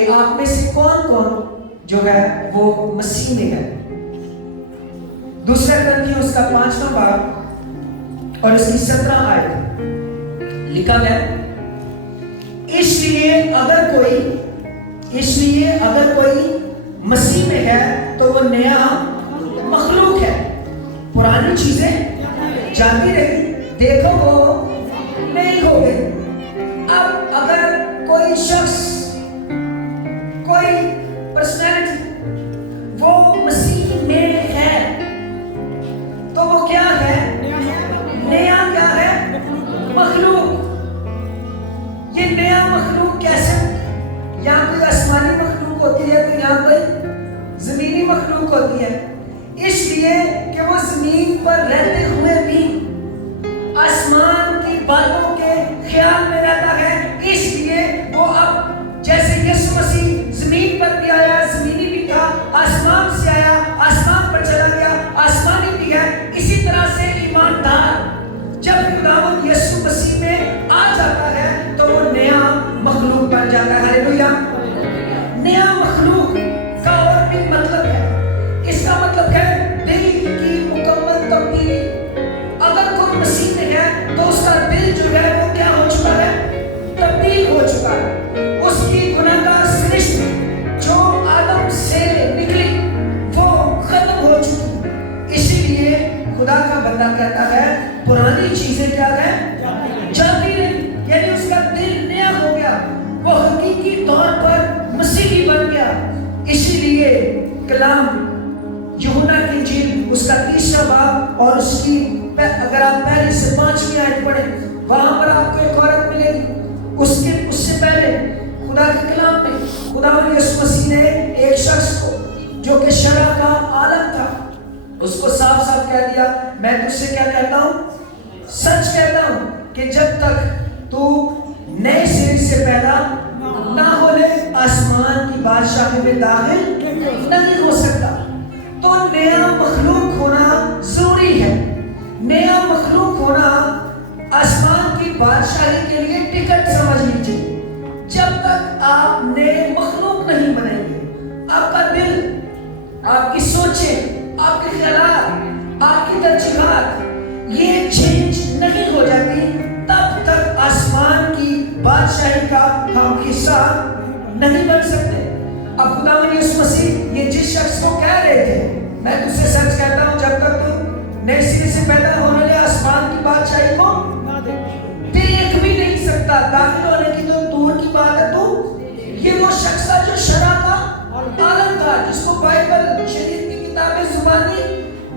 آپ میں سے کون کون جو ہے وہ مسیح میں ہے؟ دوسرا کرنتھیوں اس کا 5واں باب اور اس کی 17 آیت لکھا ہے، اس لیے اگر کوئی مسیح میں ہے تو وہ نیا مخلوق ہے، پرانی چیزیں جاتی رہی، دیکھو وہ نئی ہو گئی۔ اب اگر کوئی شخص، کوئی پرسنالٹی وہ مسیح میں ہے تو وہ کیا ہے؟ نیا کیا ہے؟ مخلوق۔ یہ نیا مخلوق کیسے؟ یہاں کوئی آسمانی مخلوق ہوتی ہے تو یہاں کوئی زمینی مخلوق ہوتی ہے، اس لیے کہ وہ زمین پر رہتے ہوئے بھی آسمان کی باتوں کے خیال میں رہتا ہے، اس لیے وہ اب جیسے یسوع مسیح زمین پر بھی آیا، زمینی بھی تھا، آسمان سے آیا، آسمان پر چلا گیا، آسمانی بھی ہے، اسی طرح سے ایماندار جب خداوند یسوع مسیح میں آ جاتا ہے تو وہ نیا مخلوق بن جاتا ہے۔ ہاللیلویا۔ نیا مخلوق کا اور بھی مطلب ہے، اس کا مطلب ہے دل کی مکمل تبدیلی۔ اگر کوئی مسیح میں ہے تو اس کا دل جو ہے وہ کیا ہو چکا ہے؟ تبدیل ہو چکا ہے۔ اس کی گناہ کا سرشت جو آدم سے نکلی وہ ختم ہو چکی، اسی لیے خدا کا بندہ کہتا ہے پرانی چیزیں کیا ہے؟ جاتی رہی، یعنی اس کا دل نیا ہو گیا، وہ حقیقی طور پر مسیحی بن گیا۔ اسی لیے کلام یوحنا کی انجیل اس کا 3واں باب اور اس کی اگر آپ پہلی سے 5ویں آیت پڑھیں وہاں پر آپ کو ایک عورت ملے گی۔ اس سے پہلے خدا کے کلام میں خداوند یسوع مسیح نے ایک شخص کو جو کہ شرع کا عالم تھا اس کو صاف صاف کہہ دیا، میں تجھ سے کیا کہتا ہوں؟ سچ کہتا ہوں کہ جب تک تو نئے سرے سے پیدا نہ ہو لے آسمان کی بادشاہی میں داخل نہیں ہو سکتا۔ تو نیا مخلوق ہونا ضروری ہے۔ نیا مخلوق ہونا آسمان کی بادشاہی کے لیے ٹکٹ سمجھ لیجیے۔ جب تک آپ نئے مخلوق نہیں بنیں گے، آپ کا دل، آپ کی سوچیں، آپ کے خیالات، آپ کی ترجیحات یہ چینج نہیں ہو جاتی، تب تک آسمان کی بادشاہی کا ہم حصہ نہیں بن سکتے۔ اب خداوند یسوع مسیح یہ جس شخص کو کہہ رہے تھے، میں تجھ سے سچ کہتا ہوں جب تک تو نئے سرے سے پیدا ہونے لے آسمان کی بادشاہی کو دیکھ بھی نہیں سکتا، داخل ہونے کی تو دور کی بات ہے۔ تو یہ وہ شخص تھا جو شرع کا عالم تھا، جس کو بائبل شریعت کی کتابیں زبانی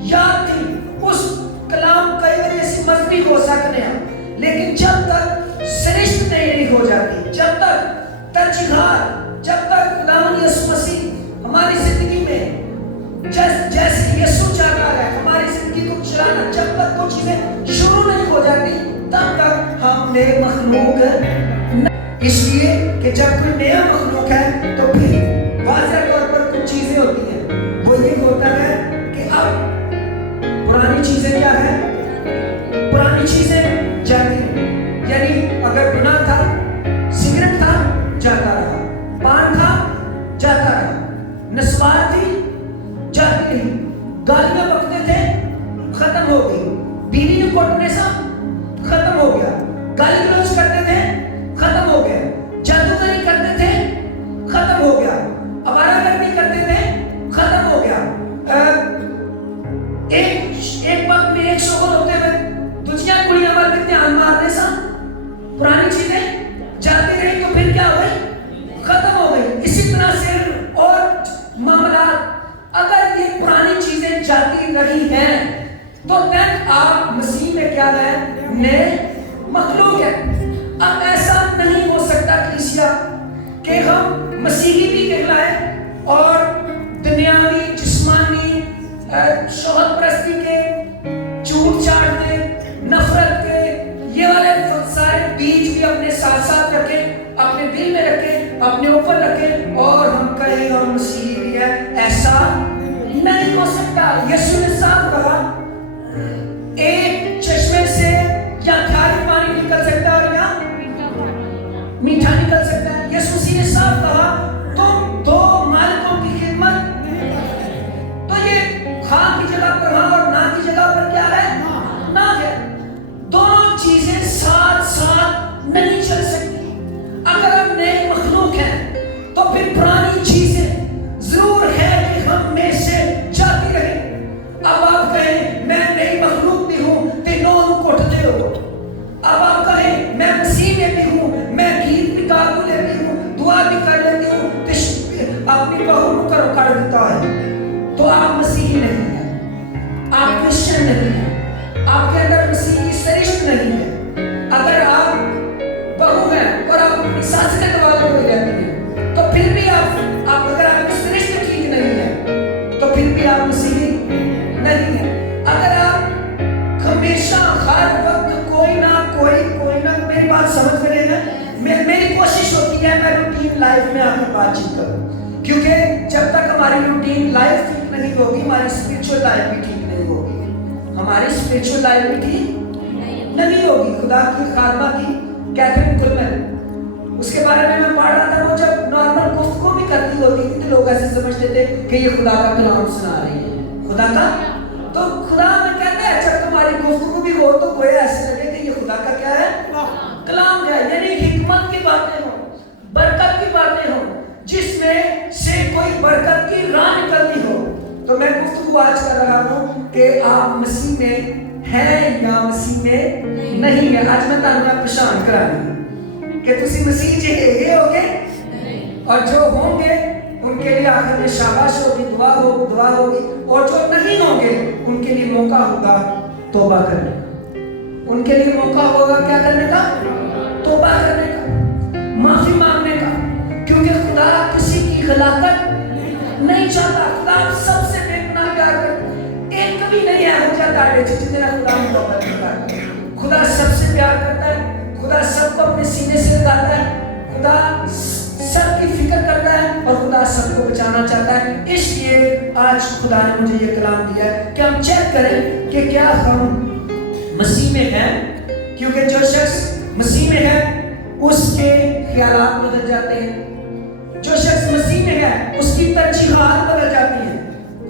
یاد تھی، اس کلام کئی بار ایسی مذہبی ہو سکتے ہیں، لیکن جب تک سرشت نہیں ہو جاتی، جب تک ترجیحات، جب تک خداوند یسوع مسیح ہماری زندگی میں جیسے یسوع چاہتا ہے ہماری زندگی کو چلانا، جب تک وہ چیزیں شروع نہیں ہو جاتی تب تک ہم نئے مخلوق ہیں۔ اس لیے کہ جب کوئی نیا مخلوق ہے تو پھر واضح طور پر کچھ چیزیں ہوتی ہیں، وہ یہ ہوتا ہے کہ اب پرانی چیزیں کیا ہے؟ پرانی چیزیں جاتی ہیں، یعنی اگر گناہ تھا، سگریٹ تھا، جاتا رہا، پان تھا، جاتا رہا، نسوار تھی، جاتی رہی، گالیاں بکتے تھے، ختم ہو گئی، بیوی کو کوٹنے سے ختم ہو گیا، گالی گلوچ کرتے تھے، ختم ہو گیا، جادوگری کرتے تھے، ختم ہو گیا، آوارہ گردی کرتے تھے، ختم ہو گیا، ایک وقت میں ایک شوہر ہوتے ہوئے دوسرا کڑیاں مارتے تھے، مارنے سے پرانی چیزیں جاتی رہی تو پھر کیا ہوئی؟ ختم ہو گئی۔ اسی طرح سے اور معاملات، اگر یہ پرانی چیزیں جاتی رہی ہیں تو تک آپ مسیح میں کیا ہے؟ نئے مخلوق ہے۔ اب ایسا نہیں ہو سکتا کلیسیا کہ ہم مسیحی بھی کہلائیں اور دنیاوی جسمانی شہوت پرستی کے، جھوٹ چاٹنے، نفرت کے، یہ والے سارے بیج بھی اپنے ساتھ ساتھ رکھیں، اپنے دل میں رکھیں، اپنے اوپر رکھیں اور ہم کہیں ہم مسیحی بھی ہے، ایسا نہیں ہو سکتا۔ یسوع نے صاف کہا ایک چشمے سے یا کھارا پانی نکل سکتا ہے اور یا میٹھا نکل سکتا ہے۔ یسوع نے صاف کہا بھی پرانی چیزیں ضرور ہے کہ ہم میں سے جاتی رہے. اب آپ کہیں میں نئی مخلوق بھی ہوں تے نون کوٹتے ہو. اب آپ کہیں میں مسیح میں بھی ہوں, میں گیت بھی گا لیتی ہوں, دعا بھی کر لیتی ہوں, اپنی بہو کو کر دیتا ہے, تو آپ مسیحی نہیں ہیں, آپ کرسچن نہیں ہیں, آپ کے اندر مسیحی سرشت نہیں ہے. اگر آپ بہو ہیں اور آپ اپنی ساس کے دوالے ہو جاتی ہیں تو پھر بھی آپ اگر آپ کی سرشت ٹھیک نہیں ہے تو پھر بھی آپ مسیحی نہیں ہیں. اگر آپ ہمیشہ ہر وقت کوئی نہ میری بات سمجھ رہے ہیں, میری کوشش ہوتی ہے میں روٹین لائف میں آپ کی بات چیت کروں, کیونکہ جب تک ہماری روٹین لائف ٹھیک نہیں ہوگی ہماری اسپرچل لائف بھی ٹھیک نہیں ہوگی, ہماری اسپرچل لائف بھی ٹھیک نہیں ہوگی. خدا کی خادمہ تھی کیتھرین کولمن, اس کے بارے میں پڑھ رہا تھا, وہ جب نارمل گفتگو بھی کرتی ہوتی تھی تو لوگ ایسے سمجھتے تھے کہ یہ خدا کا کلام سنا رہی ہے, خدا کا. تو خدا میں کہتا ہے جب تمہاری گفتگو بھی ہو تو گویا ایسے لگے کہ یہ خدا کا کیا ہے, کلام ہے. یعنی حکمت کی باتیں ہوں, برکت کی باتیں ہوں, جس میں سے کوئی برکت کی راہ نکلتی ہو. تو میں گفتگو آج کر رہا ہوں کہ آپ مسیح میں ہیں یا مسیح میں نہیں ہے. آج میں تمہیں پہچان کرا دوں کہ تسی مسیح جی ہے ہوگے, اور جو ہوں گے ان کے لیے آخر میں شاباش ہوگی, دعا ہوگی, اور جو نہیں ہوں گے ان کے لیے موقع ہوگا توبہ کرنے کا. ان کے لیے موقع ہوگا کیا کرنے کا, توبہ کرنے کا, معافی مانگنے کا, کیونکہ خدا کسی کی ہلاکت نہیں چاہتا. خدا سب سے بے گناہ پیار کرتا ہے, ایک کبھی نہیں ہے ہو جاتا ہے جتنا خدا محبت کرتا ہے. خدا سب سے پیار کرتا ہے, خدا سب کو اپنے سینے سے لگاتا ہے, خدا سب کی فکر کرتا ہے اور خدا سب کو بچانا چاہتا ہے. اس لیے آج خدا نے مجھے یہ کلام دیا ہے کہ ہم چیک کریں کہ کیا ہم مسیح میں ہیں, کیونکہ جو شخص مسیح میں ہے اس کے خیالات بدل جاتے ہیں, جو شخص مسیح میں ہے اس کی ترجیحات بدل جاتی ہیں.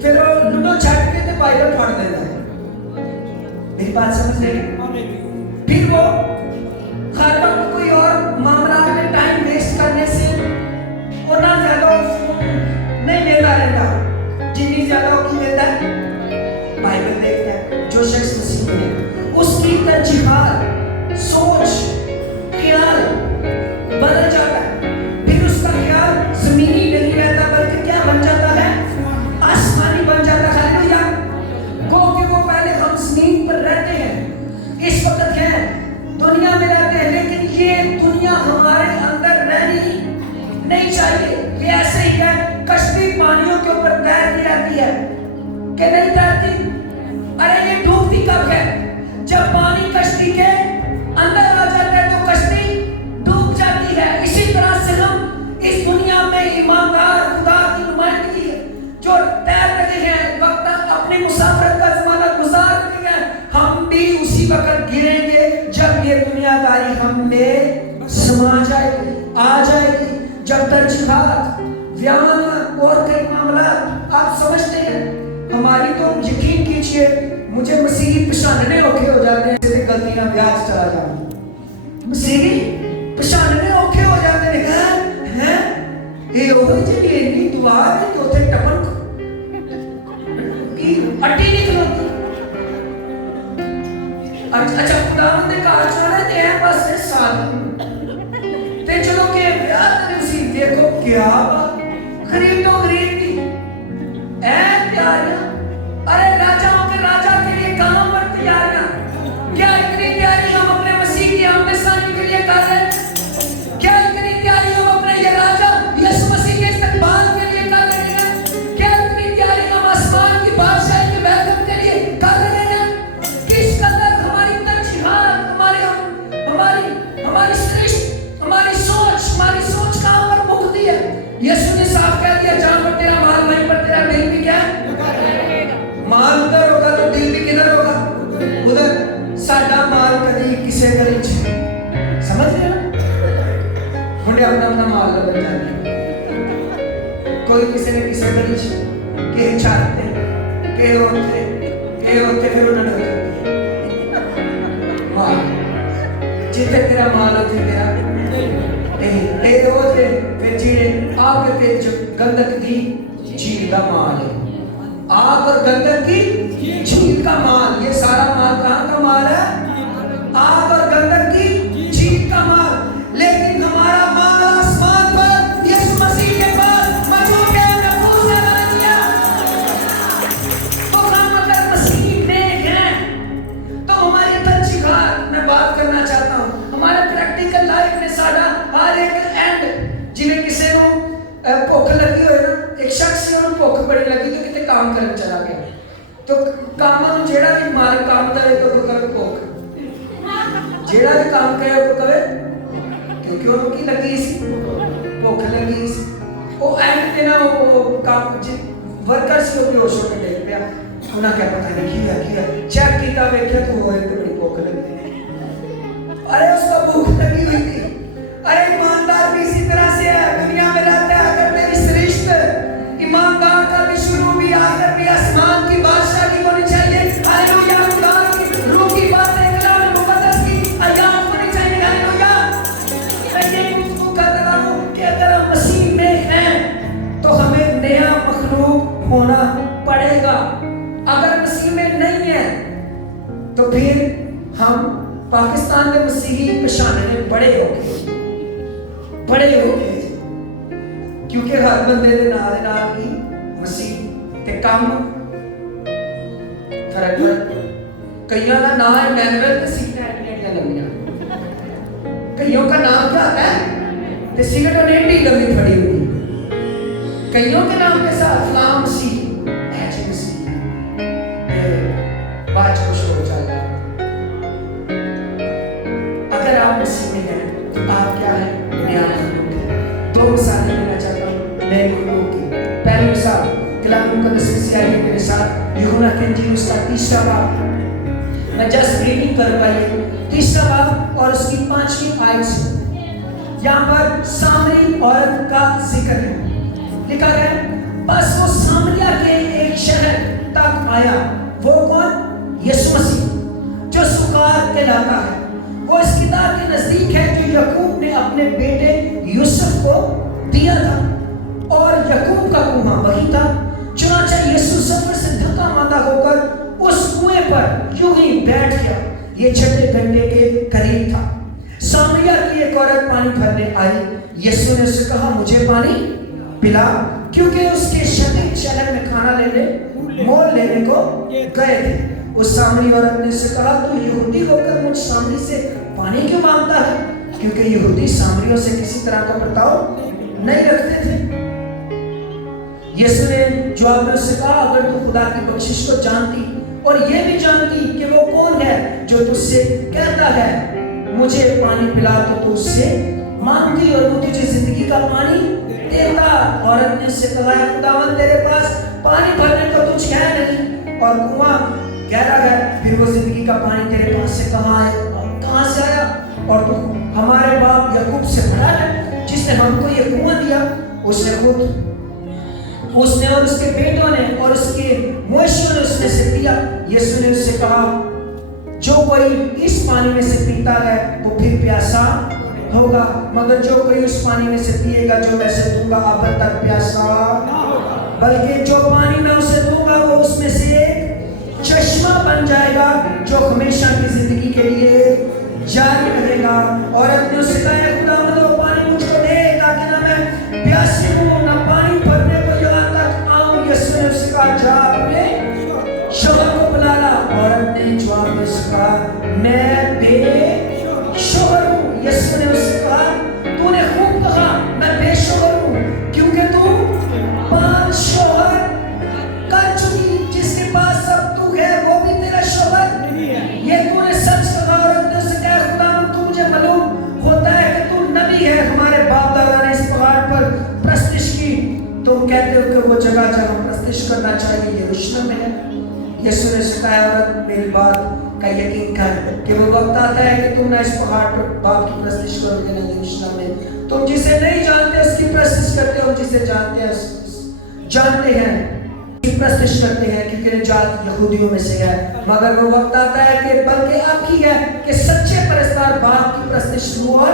پھر وہ لڈو چھٹ کے تو بائبل پڑھ لیتا ہے, میری بات سمجھ رہے ہیں. پھر وہ ہر وقت کوئی اور معاملات میں ٹائم ویسٹ کرنے سے وہ نہ زیادہ نہیں لیتا رہتا جتنی زیادہ وہ کی لیتا ہے بائبل دیکھتا ہے. جو شخص مسیح میں ہے اس کی ترجیحات, سوچ, خیال بدل جاتا ہے. پھر اس کا خیال زمینی نہیں رہتا بلکہ کیا بن جاتا ہے, آسمانی بن جاتا ہے. ہاللیلویا. کیونکہ وہ پہلے ہم زمین پر رہتے ہیں, اس وقت ہیں دنیا میں رہتے ہیں, لیکن یہ دنیا ہمارے اندر رہنی نہیں چاہیے. یہ ایسے ہی ہے, کشتی پانیوں کے اوپر تیرتی رہتی ہے کہ نہیں تیرتی. ارے یہ ڈوبتی کب ہے, جب پانی کشتی کے اندر آ جاتا ہے تو کشتی ڈوب جاتی ہے. اسی طرح سے ہم اس دنیا میں ایماندار خدا کی نمائندگی ہے جو تیر رہے ہیں, وقت اپنی مسافرت کا زمانہ گزار رہے ہیں, ہم بھی اسی وقت گریں گے جب یہ دنیا داری ہم میں سما جائے گی, آ جائے گی. جب ترجیحات, بیان اور کئی معاملات آپ سمجھتے ہیں ہماری, تو یقین کیجئے مجھے مسیحی پہچاننے اوکھے ہو جاتے ہیں جیسے غلطیاں بیاج چلا جاؤں. مسیحی پہچاننے اوکھے ہو جاتے ہیں یہ ہوئی جی اتنی دعا ہے تو اتنے ٹپن کی اٹی نہیں کھلوتی. اچھا خدا نے کہا چاہے تے ہیں بس سے سال تے چلو کہ بیاہ تنسی دیکھو کیا غریب تو غریب کی اے پیاریاں. ارے راجاؤں کے راجا کے لیے کہاں پر تیاریاں, کیا اتنی تیاری ہم اپنے مسیح کی آمد ثانی کے لیے کر رہے ہیں, کیا اتنی تیاری ہم اپنے یہ راجا یسوع مسیح کے استقبال کے لیے کر رہے ہیں, کیا اتنی تیاری ہم آسمان کی بادشاہی کے ویلکم کے لیے کر رہے ہیں. کس قدر ہماری ترجیحات, ہماری سرشت, ہماری سوچ کہاں پر مکتی ہے. یسوع نے صاف کہہ دیا جہاں پر تیرا مال وہیں پر تیرا دل بھی کیا ہے, مال ادھر ہوگا تو دل بھی کدھر ہوگا, ادھر. ساڈا مال کدی کسے گلی چ سمجھ رہے ہو, ہن اپنا مال بن جاتے, کوئی کسی نے کسے گلی چ کہ چاہتے کہ ہوتے پھر انہوں نے مال جتنے تیرا مال ہوتی تیرا اے روز پھر جیڑے آگ تے گندک دی جھیل کا مال ہے. آگ اور گندک کی جھیل کا مال. یہ سارا مال کہاں کا مال ہے؟ آگ اور گندک کی جھیل کا مال. لیکن ہمارا مال آسمان پر یسوع مسیح کے پاس موجود ہے. نفوس نے بنا دیا. تو ہم اگر مسیح میں ہیں تو ہماری ترجیح میں بات کرنا چاہتا ہوں. ہمارے پریکٹیکل لائف میں سارا ہر ایک اینڈ جنہیں کسی کو بھوک لگی ہوئے نا, ایک شخص سے انہوں بھوک بڑی لگی تو کتے کام کرنے چلا گیا. تو کام میں جیڑا بھی مالک کام کرے تو وہ کرے بھوک, جیڑا بھی کام کرے وہ کرے کیونکہ انہوں کی لگی سی بھوک لگی سی. وہ اینڈ تے نا وہ کام ورکر سے وہ بیہوش ہو کے ڈگ پیا. انہاں کیا پتہ نہیں کیا چیک کیتا ویکھیا تو ہوئے تے بڑی بھوک لگی. ارے اس کو بھوک لگی ہوئی تھی. ارے ایماندار بھی اسی طرح سے ہے, دنیا میں رہتا ہے. اگر تیری سرشت ایماندار کا بھی شروع بھی آخر بھی آسمان کی بادشاہ کی ہونی چاہیے. ہاللویا. خدا کی روح کی باتیں کلام مقدس کی آیات ہونی چاہیے. ہاللویا. میں یہ گفتگو کر رہا ہوں کہ اگر ہم مسیح میں ہیں تو ہمیں نیا مخلوق ہونا پڑے گا. اگر مسیح میں نہیں ہے تو پھر ہم پاکستان میں مسیحی پشاننے بڑے ہو گئے کیونکہ ہر بندے دے نال بھی مسیح تے کم فرق ہے. کئیوں کا نام ایمینویل تے سگریٹ ایڈیاں لمبیاں, کئیوں کا نام کیا ہے تے سگریٹ اور ایڈی لمبی پڑی ہوئی. کئیوں کے نام کے ساتھ فلاں مسیح ایچ مسیح بات کچھ ہو جائے گا. اگر آپ مسیح میں ہیں تو آپ کیا ہے؟ نیا مخلوق ہے. دو مثالیں دینا چاہتا ہوں نئے مخلوق کی. پہلی مثال کلام مقدس میں سے آئی ہے میرے ساتھ یوحنا کی انجیل اس کا 3 باب. میں جسٹ ریڈنگ کر پائی 3 باب اور اس کی 5ویں آیت سے. یہاں پر سامری عورت کا ذکر ہے. لکھا گیا ہے بس وہ سامریا کے ایک شہر تک آیا. وہ کون؟ یسوع مسیح جو سکار کہلاتا ہے. وہ اس کتاب کے نزدیک ہے جو یعقوب نے اپنے بیٹے یوسف کو دیا تھا, اور یعقوب کا کنواں وہی تھا. چنانچہ یسوع سفر سے تھکا ماندہ ہو کر اس کنویں پر یوں ہی بیٹھ گیا. یہ 6 گھنٹے کے قریب تھا. سامریا کی ایک عورت پانی بھرنے آئی. یسوع نے اسے کہا مجھے پانی پلا, کیونکہ اس کے شدید شہر میں کھانا مول لینے کو گئے تھے. اس سامری عورت نے اسے کہا تو یہودی ہو کر مجھ سامری سے پانی کیوں مانگتا ہے؟ کیونکہ یہودی سامریوں سے کسی طرح کا برتاؤ نہیں رکھتے تھے. یسوع نے جواب میں اس سے کہا اگر تو خدا کی بخشش کو جانتی اور یہ بھی جانتی کہ وہ کون ہے جو تجھ سے کہتا ہے مجھے پانی پلا تو اس سے مانگتی اور وہ تجھے زندگی کا پانی دیتا. عورت نے اس سے کہا خداوند تیرے پاس پانی بھرنے کو تجھ ہے نہیں اور کنواں گہرا ہے, پھر وہ زندگی کا پانی تیرے پاس سے کہاں سے آیا؟ اور تو ہمارے باپ یعقوب سے بڑا ہے جس نے ہم کو یہ کنواں دیا. اس نے اور اس کے بیٹوں نے اور اس کے مویشیوں نے اس میں سے پیا. یسوع نے اس سے کہا جو کوئی اس پانی میں سے پیتا ہے وہ پھر پیاسا ہوگا, مگر جو کوئی اس پانی میں سے پیے گا جو میں سے دوں گا ابد تک پیاسا بلکہ جو پانی میں اسے دوں گا وہ اس میں سے ایک چشمہ بن جائے گا جو ہمیشہ کی زندگی کے لیے جاری رہے گا. عورت نے اس سے کہا خداوند وہ پانی مجھ کو دے تاکہ نہ میں پیاسی ہوں نہ پانی بھرنے کو یہاں تک آؤں. یسوع نے اس سے کہا جا اپنے شوہر کو بلا لا. عورت نے جواب میں سے کہا میں بے شوہر ہوں. یسوع نے اس سے کہا تو نے خوب کہا میں بے شوہر ہوں کیونکہ تو 5 شوہر کر چکی. جس کے پاس سب تو ہے وہ بھی تیرا شوہر نہیں ہے. یہ تو نے سچ کہا. عورت نے اس سے کہا خداوند تو مجھے معلوم ہوتا ہے کہ تو نبی ہے. ہمارے باپ دادا نے اس پہاڑ پر پرستش کی, تم کہتے ہو کہ وہ جگہ جہاں پرستش کرنا چاہیے یروشلم میں ہے. یسوع نے سکھایا عورت میری بات کا یقین کر کہ وہ وقت آتا ہے کہ تم نہ اس پہاڑ پر باپ کی پرستش کرو گے نہ یروشلم میں. تم جسے نہیں جانتے اس کی پرستش کرتے ہو, جسے جانتے ہیں پرستش کرتے ہیں کیونکہ نجات یہودیوں میں سے ہے. مگر وہ وقت آتا ہے کہ بلکہ اب ہی ہے کہ سچے پرستار باپ کی پرستش اور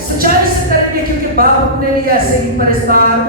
سچائی سے کریں گے کیونکہ باپ اپنے لیے ایسے ہی پرستار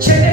6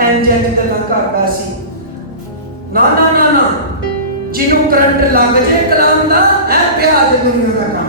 ਇੰਜ ਗੱਲਾਂ ਕਰਦਾ ਸੀ। ਨਾ ਨਾ ਨਾ ਨਾ, ਜਿਹਨੂੰ ਕਰੰਟ ਲੱਗ ਜੇ ਕਲਾਮ ਦਾ ਇਹ ਪਿਆ ਦੇ ਦੁਨੀਆ ਦਾ ਕੰਮ।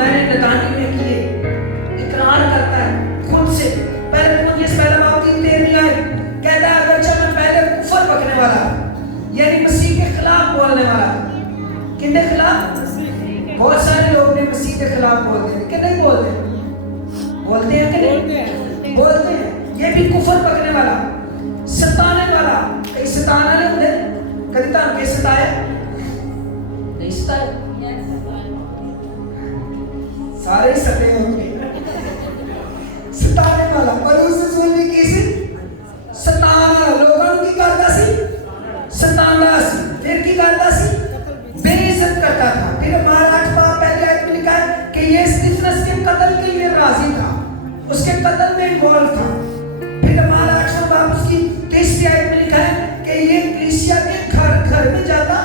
میں نے نتانی میں کیے. اقرار کرتا ہے خود سے. پہلے تیموتھیوس پہلا باب 3:13 آئے کہتا ہے اگرچہ میں پہلے کفر بکنے والا یعنی مسیح کے خلاف بولنے والا. کن کے خلاف؟ بہت سارے لوگ نے مسیح کے خلاف بولتے ہیں کہ نہیں بولتے؟ بولتے ہیں کہ نہیں؟ بولتے ہیں. یہ بھی کفر بکنے والا, ستانے والا. کئی ستانے والے ہوتے ہیں, کبھی تو کے ستایا نہیں ستایا, سارے ستے ہوں گے. ستانے والا پر اس سے سننے کیسے ستانا لوگوں کی کرتا سی, ستانا سی. پھر کی کرتا سی؟ بے عزت کرتا تھا. پھر ہمارا 8 باب پہلے آیت میں لکھا ہے کہ یہ استفنس کے قتل کے لیے راضی تھا, اس کے قتل میں انوالو تھا. پھر ہمارا 8واں باب اس کی 30 آیت میں لکھا ہے کہ یہ کلیسیا کے گھر گھر میں جاتا,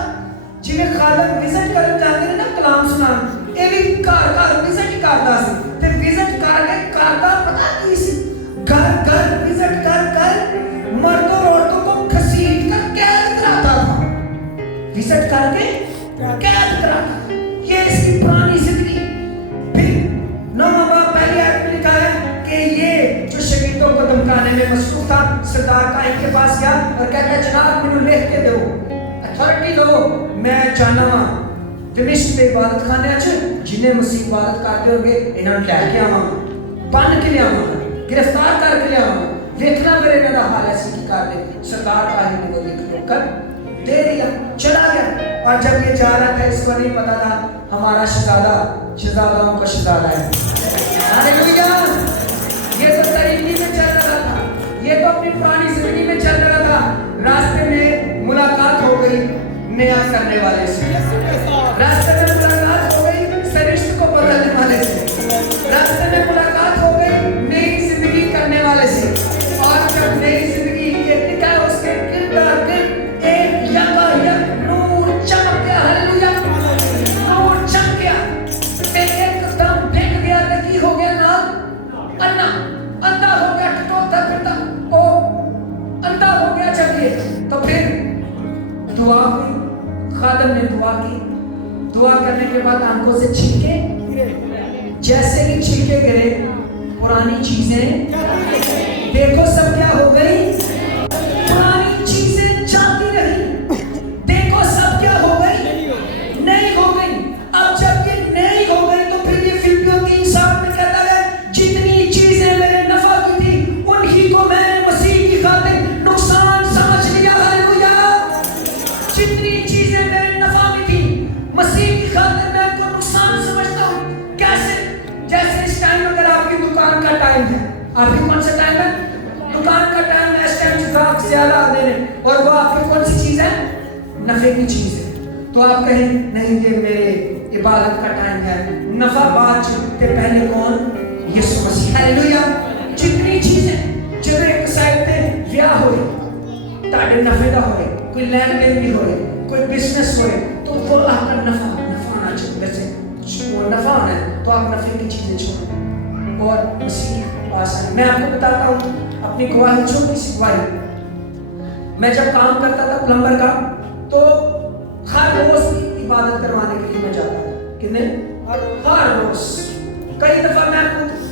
جنہیں خادم وزٹ کرنے جاتے ہیں نا کلام سنان, یہ بھی گھر وزٹ کرتا سی. پھر وزٹ کر کے کرتا پتا کی سی, گھر گھر وزٹ کر کر مردوں اور عورتوں کو گھسیٹ کر قید کراتا تھا. وزٹ کر کے قید کراتا. یہ اس کی پرانی زندگی. پھر 9واں باب پہلی آیت میں لکھا ہے کہ یہ جو شہیدوں کو دھمکانے میں مصروف تھا, سردار قائد کے پاس گیا اور کہتا ہے جناب مجھے لکھ کے دو, اتھارٹی دو, میں جانا دمشق پہ عبادت خانے اچھے جنہیں مسیح عبادت کرتے ہوں گے انہوں نے لے کے آواں, بن کے لے آواں, گرفتار کر کے لے آواں, دیکھنا میرے نہ حال ایسی کی کر دے. سردار قائد نے وہ لکھ کر دے دیا, چلا گیا. اور جب یہ جا رہا تھا اس کو نہیں پتا تھا ہمارا شہزادہ شہزادوں کا شہزادہ ہے. ہاللیلویا. یہ تو ترقی میں چل رہا تھا, یہ تو اپنی پرانی زندگی میں چل رہا تھا. راستے میں ملاقات ہو گئی نیا کرنے والے سے, راستے میں ملاقات ہو گئی سرشت کو بدلنے والے سے, راستے میں ملاقات ہو گئی نئی زندگی کرنے والے سے. اور جب نئی زندگی کے نکال اس کے کردار دل ایک یکا یک نور چمک گیا. ہاللیلویا. نور چمک گیا. ایک دم پھینک گیا تو کی ہو گیا نا انا, اندھا ہو گیا, ٹٹولتا پھرتا او اندھا ہو گیا. جب یہ تو پھر دعا ہوئی, خادم نے دعا کی. دعا کرنے کے بعد آنکھوں سے چھلکے, جیسے ہی چھلکے گرے پرانی چیزیں دیکھو سب کیا ہو گئی, پرانی چیزیں جاتی رہی. دیکھو سب کیا ہو گئی, نئی ہو گئی. اب جب یہ نئی ہو گئی تو پھر یہ فلپیوں 3:7 میں کہتا ہے جتنی چیزیں میرے نفع کی تھی انہی کو میں نے مسیح کی خاطر نقصان سمجھ لیا. ہاللیلویا. جتنی چیزیں میرے نفع میں تھی مسیح کی خاطر میں ان کو نقصان سمجھتا ہوں. کیسے؟ جیسے اس ٹائم اگر آپ کی دکان کا ٹائم ہے, آپ کی کون سا ٹائم ہے؟ دکان کا ٹائم ہے. اس ٹائم گراہک زیادہ آتے ہیں اور وہ آپ کی کون سی چیز ہے؟ نفع کی چیز ہے. تو آپ کہیں نہیں یہ میرے عبادت کا ٹائم ہے. نفع بات سے پہلے کون؟ یسوع مسیح. ہاللیلویا. جتنی چیزیں جب ایک سائڈ پہ بیاہ ہوئے تاکہ نفع دا ہوئے, کوئی لین دین بھی ہوئے, کوئی بزنس ہوئے, تو وہ آپ کا نفع آنا چاہیے. ویسے وہ نفع آنا ہے تو آپ نفع کی چیزیں چھوڑیں اور مسیح کے پاس آئیں. میں آپ کو بتاتا ہوں اپنی گواہی, چھوٹی سی گواہی. میں جب کام کرتا تھا پلمبر کا تو ہر روز عبادت کروانے کے لیے میں جاتا تھا. کتنے؟ ہر روز. کئی دفعہ میں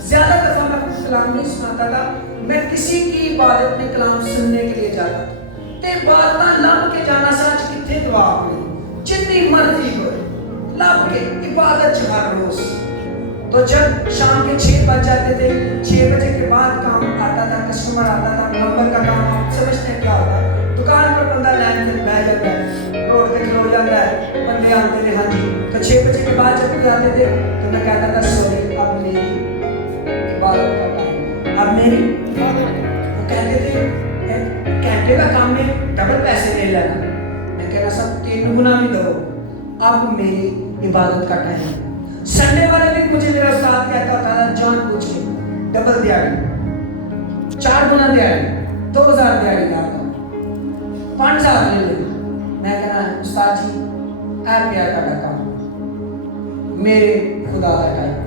زیادہ دفعہ میں کچھ کلام نہیں سناتا تھا, میں کسی کی عبادت میں کلام سننے کے لیے جاتا تھا. تے باتاں لب کے جانا سچ کتنے دعا ہوئی جتنی مرضی ہوئے لب کے عبادت ہر روز. تو جب شام کے 6 بج جاتے تھے, 6 بجے کے بعد کام آتا تھا, کسٹمر آتا تھا, پلمبر کا کام آپ سمجھتے ہیں کیا ہوتا ہے, دکان پر بندہ لائن پہ بیٹھ جاتا ہے, روڈ پہ کھلو جاتا ہے, بندے آتے تھے. ہاں جی. تو 6 بجے کے بعد جب کوئی آتے تھے تو میں کہتا تھا سوری اب میری عبادت کا ٹائم, اب میری. وہ کہتے تھے گھنٹے کا کام میں ڈبل پیسے لے لینا. میں کہہ رہا سب 3 گنا بھی دو, اب میری عبادت کا ٹائم ہے. سنڈے والے دن مجھے میرا استاد کہتا تھا جان پوچھ کے ڈبل دیاری, 4 گنا دیاری, 2000 دیاری لا دو, 5000 لے لے. میں کہنا استاد جی اے پیار کا کام, میرے خدا کا ٹائم.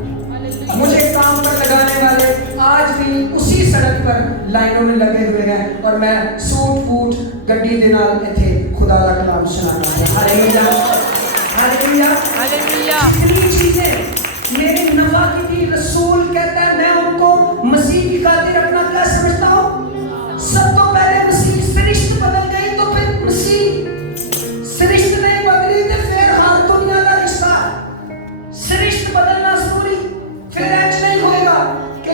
مجھے کام پر لگانے والے آج بھی اسی سڑک پر لائنوں میں لگے ہوئے ہیں اور میں سوٹ پوٹ گڈی دے نال ایتھے خدا کا کلام سنانا ہے. ہاللیلویا. ہاللیلویا. ہاللیلویا. جتنی چیزیں میرے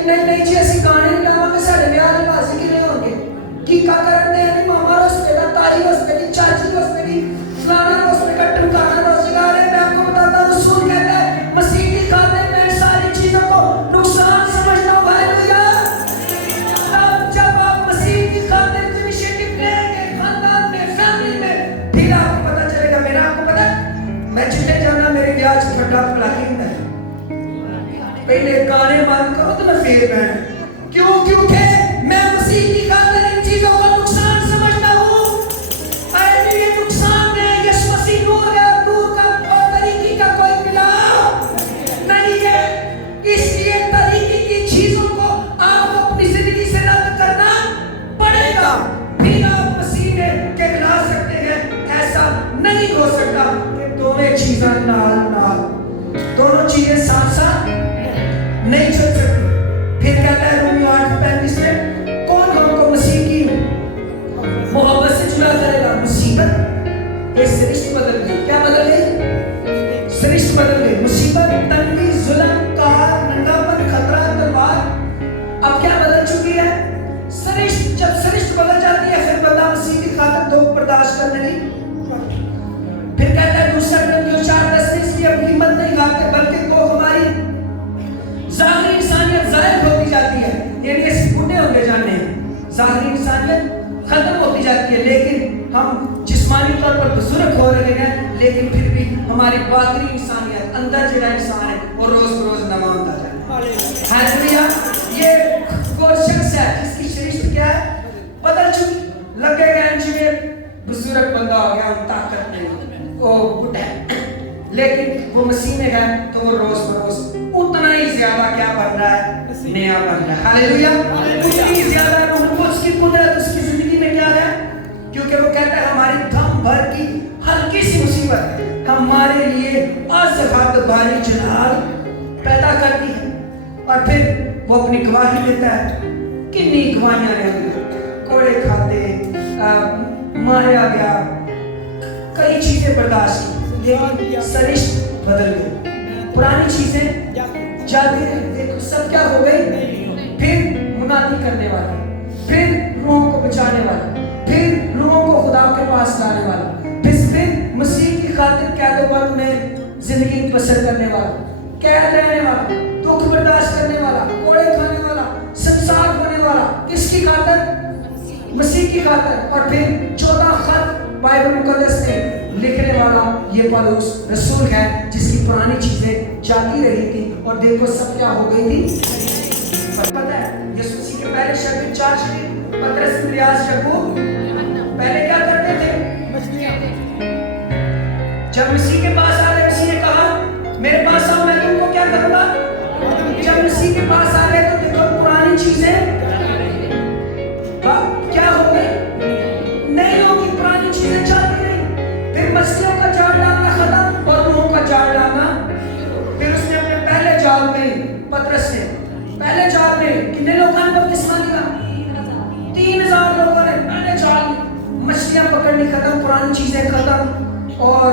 کہ نہیں نہیں جی اسی گانے نہیں لاؤں گے سارے بیاہ لباسی کی نہیں ہوں گے کی کا کرتے ہیں نہیں ماما رستے کا تائی رستے کی چاچی رستے کی فلانا رستے کا ٹمکانا رستے کا میں آپ کو بتاتا ہوں رسول کہتا ہے مسیح کی خاطر میں ساری چیزوں کو نقصان سمجھتا ہوں ہاللیلویا جب آپ مسیح کی خاطر انیشیٹو لیں گے خاندان میں فیملی میں پھر آپ کو پتا چلے گا میرا آپ کو پتا میں جتنے جانا میرے بیاج کھڑا پلاکی ہے پہلے گانے مان کرو تو میں پھر بیٹھ کیونکہ میں مسیح کی خاطر ان چیزوں کو نقصان سمجھتا ہوں اے میرے نقصان ہے یس مسیح نور ہے نور کا اور طریقے کا کوئی ملاپ نہیں ہے اس لیے طریقے کی چیزوں کو آپ اپنی زندگی سے رد کرنا پڑے گا پھر آپ مسیح میں کہلا سکتے ہیں ایسا نہیں ہو سکتا کہ دونوں چیزیں نال نال دونوں چیزیں ساتھ ساتھ نہیں چل سکتی پھر کہتا ہے رومیو 8:35 میں کون ہم کو مسیح کی محبت سے جدا کرے گا مصیبت یہ سرشت بدل گئی کیا بدل گئی سرشت بدل گئی مصیبت تنگی ظلم قہر ننگاپن خطرہ تلوار اب کیا بدل چکی ہے سرشت جب سرشت بدل جاتی ہے پھر بندہ مسیح کی خاطر دکھ برداشت کرنے کی پھر کہتا ہے دوسرا کرنتھیوں 4:10 اس کی اب قیمت نہیں کھاتے بلکہ تو ہماری ظاہری انسانیت ظاہر ہوتی جاتی ہے یعنی اس بوڑھے ہوتے جانے ہیں ظاہری انسانیت ختم ہوتی جاتی ہے لیکن ہم جسمانی طور پر بزرگ ہو رہے ہیں لیکن پھر بھی ہماری باطنی انسانیت اندر جڑا انسان ہے وہ روز بروز نواں ہوتا جاتا ہے ہاللیلویا یہ وہ شخص ہے جس کی شریعت کیا ہے بدل چکی لگے گا انجینئر بزرگ بندہ ہو گیا طاقت نہیں وہ بوڑھا ہے لیکن وہ مسیح میں ہے تو وہ روز بروز اتنا ہی زیادہ کیا بن رہا ہے نیا بن رہا ہے ہاللیلویا اتنی زیادہ روح القدس کی قدرت اس کی زندگی میں کیا ہے کیونکہ وہ کہتا ہے ہماری دم بھر کی ہلکی سی مصیبت ہمارے لیے از حد بھاری جلال پیدا کرتی ہے اور پھر وہ اپنی گواہی دیتا ہے کتنی گواہیاں نے کوڑے کھاتے ماریا گیا کئی چیزیں برداشت کی لیکن سرشت بدل گئی پرانی چیزیں جاتی رہی دیکھو سب کیا ہو گئی پھر منادی کرنے والا پھر روحوں کو بچانے والا پھر روحوں کو خدا کے پاس لانے والا پھر مسیح کی خاطر قید و بند میں زندگی بسر کرنے والا قید رہنے والا دکھ برداشت کرنے والا کوڑے کھانے والا سنسار ہونے والا کس کی خاطر مسیح کی خاطر اور پھر 14 خط بائبل مقدس میں لکھنے والا یہ پالوس رسول ہے جس کی پرانی چیزیں جاتی رہی تھی اور دیکھو سب کیا ہو گئی تھی پتہ ہے یسوع مسیح کے پہلے شاگرد 4 شاگرد پطرس اندریاس یعقوب پہلے کیا کرتے تھے جب مسیح کے پاس آئے مسیح نے کہا میرے پاس آؤ میں تم کو کیا کروں گا جب مسیح کے پاس آ گئے تو دیکھو پرانی چیزیں کیا ہو گئی نہیں ہوگی پرانی چیزیں چلتی رہی پھر مچھلیوں کا جال ڈالنا ختم اور روحوں کا جال ڈالنا پھر اس نے اپنے پہلے جال میں پطرس نے پہلے جال میں کتنے لوگوں نے بپتسمہ لیا 3000 لوگوں نے پہلے جال میں مچھلیاں پکڑنی ختم پرانی چیزیں ختم اور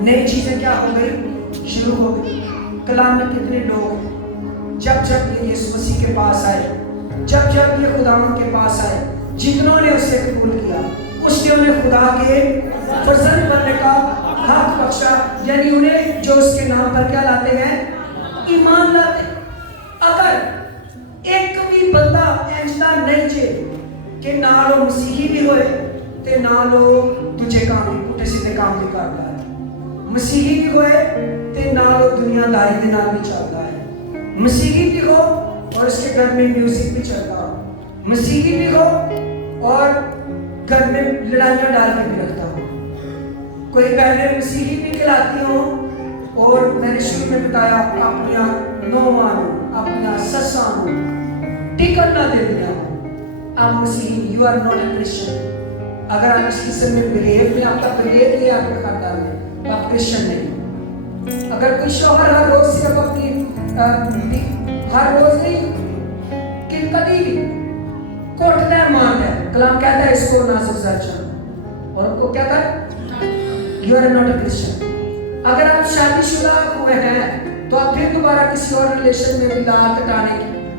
نئی چیزیں کیا ہو گئی شروع ہو گئی کلام میں کتنے لوگ جب جب یہ یسوع مسیح کے پاس آئے جب جب یہ خداوند کے پاس آئے جتنوں نے اسے قبول کیا اس نے انہیں خدا کے فرزند بننے کا حق بخشا یعنی انہیں جو اس کے نام پر کیا لاتے ہیں ایمان لاتے اگر ایک بھی بندہ ایجدا نہیں چھے کہ نالو مسیحی بھی ہوئے تے نالو تجھے کام بھی پوٹے سیدھے کام بھی کرتا ہے مسیحی بھی ہوئے تے نالو دنیا داری دے نال بھی چلتا ہے مسیحی بھی ہو اور اس کے گھر میں میوزک بھی چلتا ہو مسیحی بھی ہو اور گھر میں لڑائیاں ڈال کے بھی رکھتا ہو کوئی پہلے مسیحی بھی کہلاتی ہوں اور میں نے شروع میں بتایا اپنیا نو مانو اپنیا سسانو ٹکٹ نہ دے دیا ہوں آپ مسیحی you are not a Christian اگر آپ اس قسم میں بلیف میں آپ کا بلیف لیا آپ کا خاندان میں تو آپ کرسچن نہیں اگر کوئی شوہر ہر روز صرف اپنی ہر روز نہیں کہ کبھی بھی کوٹتا ہے مانتا ہے کلام کہتا ہے اس کو نازک زرچہ اور کو کیا کر you are not a Christian اگر آپ شادی شدہ ہوئے ہیں تو آپ پھر دوبارہ کسی اور ریلیشن میں بھی لا کٹانے کی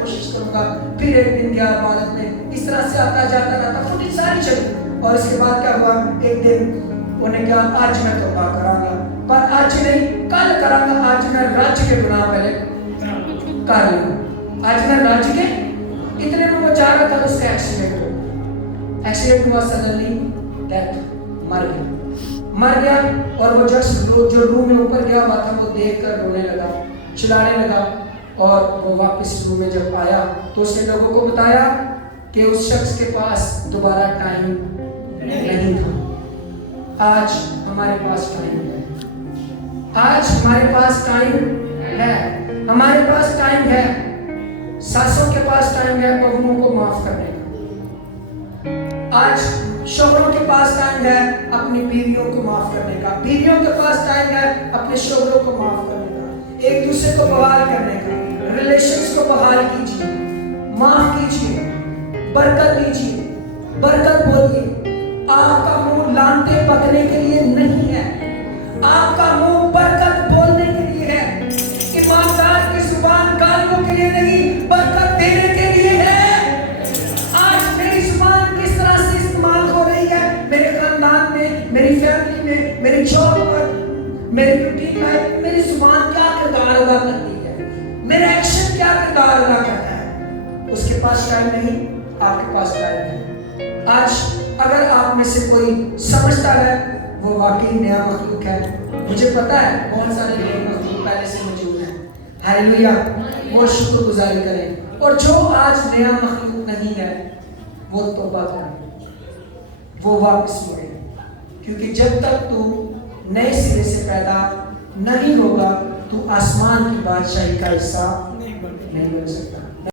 کوشش کروں گا. پھر ایک دن گیا عبادت میں, اس طرح سے آتا جاتا رہتا, فوٹیج ساری چلی. اور اس کے بعد کیا ہوا, ایک دن انہیں کہا آج میں توبہ کراں گا, پر آج نہیں کل کراں گا, آج میں رج کے گناہ پہلے کر لوں, آج میں رج کے. اتنے میں وہ جا رہا تھا, اس کا ایکسیڈنٹ ہوا, سڈنلی ڈیتھ, مر گیا. اور وہ جو روم میں اوپر گیا ہوا تھا وہ دیکھ کر رونے لگا, چلانے لگا. اور وہ واپس روم میں جب آیا تو اس نے لوگوں کو بتایا کہ اس شخص کے پاس دوبارہ ٹائم نہیں تھا. آج ہمارے پاس ٹائم ہے, آج ہمارے پاس ٹائم ہے, ہمارے پاس ٹائم ہے. ساسوں کے پاس ٹائم ہے بہنوں کو معاف کرنے کا. آج شوہروں کے پاس ٹائم ہے اپنی بیویوں کو معاف کرنے کا. بیویوں کے پاس ٹائم ہے اپنے شوہروں کو معاف کرنے کا, ایک دوسرے کو بحال کرنے کا. ریلیشنز کو بحال کیجیے, معاف کیجیے, برکت دیجیے, برکت بولیے. آپ کا منہ لانتے پکنے کے لیے نہیں ہے, آپ کا منہ برکت بولنے کے لیے ہے. ایماندار کی زبان گالیوں کے لیے نہیں, برکت دینے کے لیے ہے. آج میری زبان کس طرح سے استعمال ہو رہی ہے میرے خاندان میں, میری فیملی میں, میری جاب پر, میری روٹین لائف میں, میری زبان کیا کردار ادا کرتی ہے, میرا ایکشن کیا کردار ادا کرتا ہے. اس کے پاس ٹائم نہیں, آپ کے پاس ٹائم ہے. آج اگر آپ میں سے کوئی سمجھتا ہے وہ واقعی نیا مخلوق ہے, مجھے پتا ہے بہت سارے نئے مخلوق پہلے سے موجود ہیں. ہیلیلویا, وہ شکر گزاری کریں. اور جو آج نیا مخلوق نہیں ہے وہ توبہ کرے, وہ واپس مڑے. کیونکہ جب تک تو نئے سرے سے پیدا نہیں ہوگا تو آسمان کی بادشاہی کا حصہ نہیں بن سکتا.